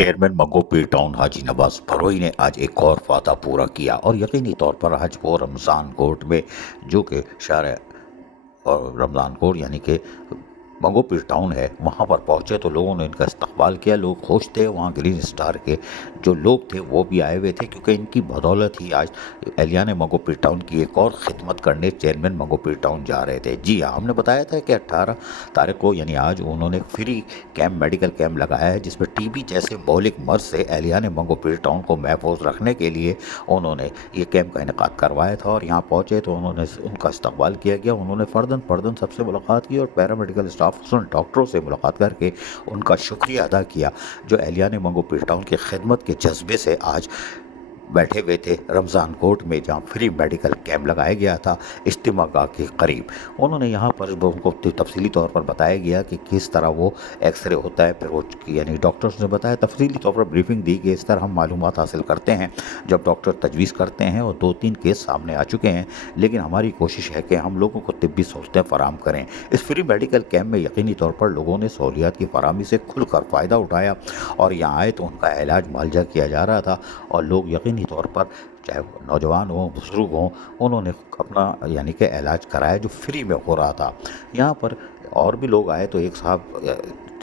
Chairman मंगो पीर town हाजी नवाज बरोई ने आज एक और वादा पूरा किया और यकीनी तौर पर आज वो रमज़ान कोट में जो कि शहर और रमज़ान कोट यानी कि मंगो पीर टाउन है वहाँ पर पहुँचे तो लोगों ने इनका इस्तकबाल किया। लोग खुश थे। वहाँ ग्रीन स्टार के जो लोग थे वो भी आए हुए थे क्योंकि इनकी बदौलत ही आज एहलियान मंगो पीर टाउन की एक और खिदमत करने चेयरमैन मंगो पीर टाउन जा रहे थे। जी हाँ, हमने बताया था कि 18 तारीख को यानी आज उन्होंने फ्री कैंप मेडिकल कैंप लगाया है जिसमें टीबी जैसे मौलिक मर्ज से एहलियान मंगो पीर टाउन को महफूज रखने के लिए उन्होंने ये कैंप का इनेकाद करवाया था। और यहाँ पहुँचे तो उन्होंने उनका इस्तकबाल किया गया। उन्होंने फ़र्दन सबसे मुलाकात की और पैरामेडिकल स्टाफ डॉक्टरों से मुलाकात करके उनका शुक्रिया अदा किया जो एहलियान मंगो पीर टाउन की खिदमत के जज्बे से आज बैठे हुए थे रमज़ान कोट में जहाँ फ्री मेडिकल कैंप लगाया गया था इज्तिमा गाह के करीब। उन्होंने यहाँ पर उनको तफसीली तौर पर बताया गया कि किस तरह वो एक्सरे होता है। फिर वो यानी डॉक्टर्स ने बताया, तफसीली तौर पर ब्रीफिंग दी कि इस तरह हम मालूमात हासिल करते हैं जब डॉक्टर तजवीज़ करते हैं। और 2-3 केस सामने आ चुके हैं, लेकिन हमारी कोशिश है कि हम लोगों को तिब्बी सहूलतें फ़राहम करें। इस फ्री मेडिकल कैंप में यकीनी तौर पर लोगों ने सहूलियात की फराहमी से खुलकर फ़ायदा उठाया और यहाँ आए तो उनका इलाज मुआलजा किया जा रहा था। और लोग यकीनी तौर पर चाहे नौजवान हों बुजुर्ग हों उन्होंने अपना यानी कि इलाज कराया जो फ्री में हो रहा था। यहाँ पर और भी लोग आए तो एक साहब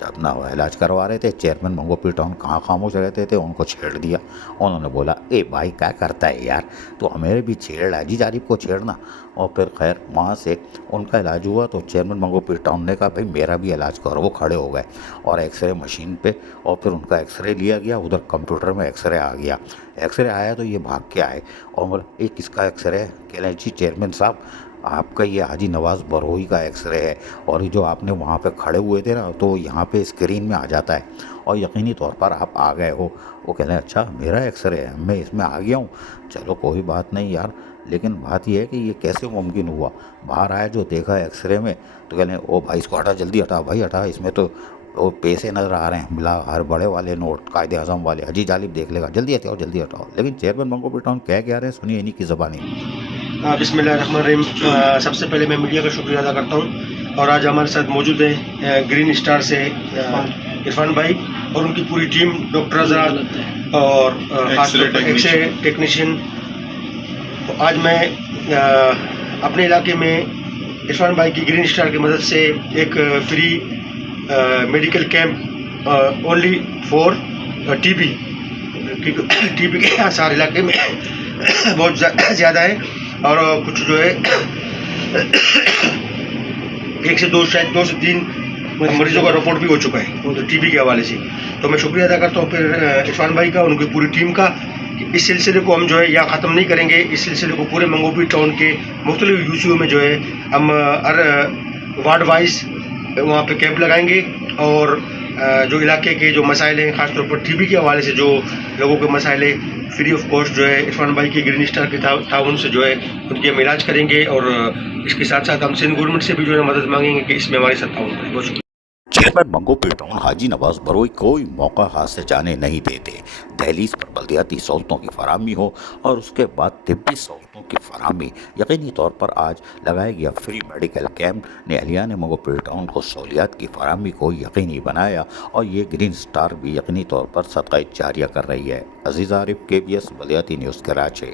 अपना इलाज करवा रहे थे। चेयरमैन मंगो पीर टाउन कहाँ खामोश रहते थे, उनको छेड़ दिया। उन्होंने बोला, ए भाई क्या करता है यार, तो हमें भी छेड़ हाजी जारिब को छेड़ना। और फिर खैर वहाँ से उनका इलाज हुआ तो चेयरमैन मंगो पीर टाउन ने कहा भाई मेरा भी इलाज करो। वो खड़े हो गए और एक्सरे मशीन पे और फिर उनका एक्सरे लिया गया। उधर कंप्यूटर में एक्सरे आ गया। एक्सरे आया तो ये भाग के आए और बोले ये किसका एक्सरे है? कह रहे जी चेयरमैन साहब आपका ये हाजी नवाज बरोई का एक्सरे है और ये जो आपने वहाँ पे खड़े हुए थे ना तो यहाँ पे स्क्रीन में आ जाता है और यकीनी तौर पर आप आ गए हो। वो कह रहे हैं अच्छा मेरा एक्सरे है, मैं इसमें आ गया हूँ। चलो कोई बात नहीं यार, लेकिन बात यह है कि ये कैसे मुमकिन हुआ? बाहर आया जो देखा एक्सरे में तो कह रहे हैं ओ भाई इसको हटा, जल्दी हटा भाई हटा, इसमें तो वो पैसे नज़र आ रहे हैं, मिला हर बड़े वाले नोट कायदे आज़म वाले, हाजी जालिब देख लेगा, जल्दी हटाओ जल्दी हटाओ। लेकिन चेयरमैन मंगो पीर टाउन कह रहे हैं, सुनिए इन्हीं की ज़बानी। बिस्मिल्लाहिर्रहमानिर्रहीम। सबसे पहले मैं मीडिया का शुक्रिया अदा करता हूँ और आज हमारे साथ मौजूद हैं ग्रीन स्टार से इरफान भाई और उनकी पूरी टीम, डॉक्टर आज़ाद और एक्सरे टेक्नीशियन। आज मैं अपने इलाके में इरफान भाई की ग्रीन स्टार की मदद से एक free medical camp only for TB के आसार इलाके में बहुत ज़्यादा है और कुछ जो है 1 से 2 शायद 2 से 3 मरीजों का रिपोर्ट भी हो चुका है तो टीबी के हवाले से। तो मैं शुक्रिया अदा करता हूँ फिर इरफान भाई का, उनकी पूरी टीम का। इस सिलसिले को हम जो है यहाँ ख़त्म नहीं करेंगे। इस सिलसिले को पूरे मंगो पीर टाउन के मुख्तलिफ यूसीओ में जो है हम हर वार्ड वाइज वहाँ पे कैंप लगाएंगे और जो इलाके के जो मसाइल हैं ख़ासतौर पर टीबी के हवाले से जो लोगों के मसाइल फ्री ऑफ कॉस्ट जो है इरफान भाई की ग्रीन स्टार के ताउन से जो है उनकी हम इलाज करेंगे। और इसके साथ साथ हम सिंध गवर्नमेंट से भी जो है मदद मांगेंगे कि इसमें हमारे साथ ताउन करें। बहुत शुक्रिया। चेयरमैन मंगो पीर टाउन हाजी नवाज बरोई कोई मौका हाथ से जाने नहीं देते। दहलीज पर बल्दियाती सहूलतों की फराहमी हो और उसके बाद तिब्बी सहूलतों की फराहमी यकीनी तौर पर आज लगाया गया फ्री मेडिकल कैंप ने एहलियान मंगो पीर टाउन को सहूलियात की फराहमी को यकीनी बनाया और ये ग्रीन स्टार भी यकीनी तौर पर सदका जारिया कर रही है। अजीज़ आरिफ, KBS बल्दियाती न्यूज़ कराची।